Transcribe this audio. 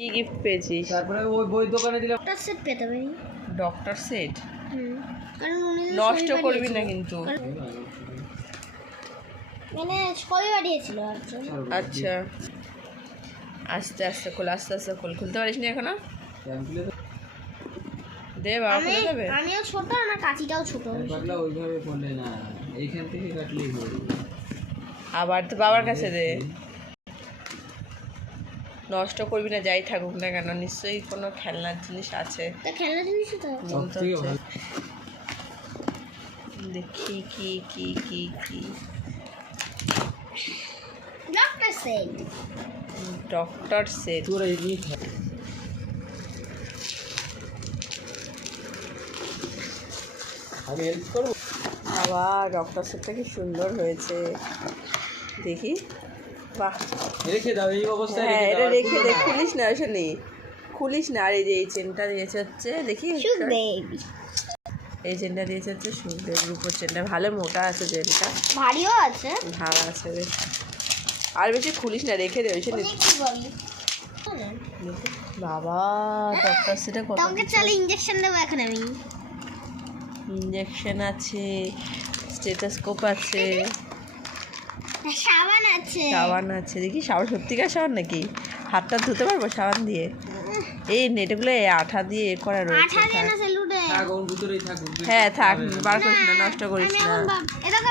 কি গিফট পেয়েছিস? তারপরে ওই বই দোকানে দিলাম ডক্টর সেট পেতে পারি। Doctor set? কারণ উনি তো নষ্ট ছবি করবি না পাঠিয়েছিল। কিন্তু। মানে ছবি পাঠিয়েছিল আর কি। আচ্ছা, আস্তে আস্তে খোল, আস্তে আস্তে খোল। খুলতে পারিস না এখনো? দে বাবা, খুলে দেবে। আমিও ছোট, আমার কাঁচিটাও ছোট। পাগলা ওইভাবে করলে না, এইখান থেকে কাটলেই হবে। আবার তো বাবার কাছে দে। নষ্ট করবি না, যাই থাকুক না কেন, নিশ্চয়ই কোনো খেলনার জিনিস আছে। তা খেলনা জিনিসই তো। মনে তো হচ্ছে। দেখি কি কি কি কি ডক্টর সেট। Doctor set. তোরা এমনি আমি হেল্প করবো। বাবা, ডক্টর সেটটা কি সুন্দর হয়েছে দেখি। বাহ, রেখে দাও এই অবস্থায়। হ্যাঁ এটা রেখে দে, খুলিস না, শোনি খুলিস না। আর এই যে এই চেনটা দিয়েছে হচ্ছে, দেখি এই চেনটা দিয়েছে হচ্ছে সুন্দর রূপোর চেনটা, ভালো মোটা আছে চেনটা, ভারীও আছে। ভালো আছে রে। আর বেশি খুলিস না, রেখে দে ওই কি বলি? বাবা, ডক্টর সেটা কত তোমাকে চলে ইনজেকশন দেবো এখন আমি। ইঞ্জেকশন আছে, স্টেথোস্কোপ আছে, সাবান আছে। সাবান আছে। দেখি সাবান, সত্যিকার সাবান নাকি? হাতটা ধুতে পারবো সাবান দিয়ে? এই নেটগুলো আঠা দিয়ে এ করা রয়েছে। আঠা দিয়ে না সেলুটে। থাক ওর ভিতরেই থাক। হ্যাঁ থাক, বার করিস না, নষ্ট করিস আমি না। এখন এটাকে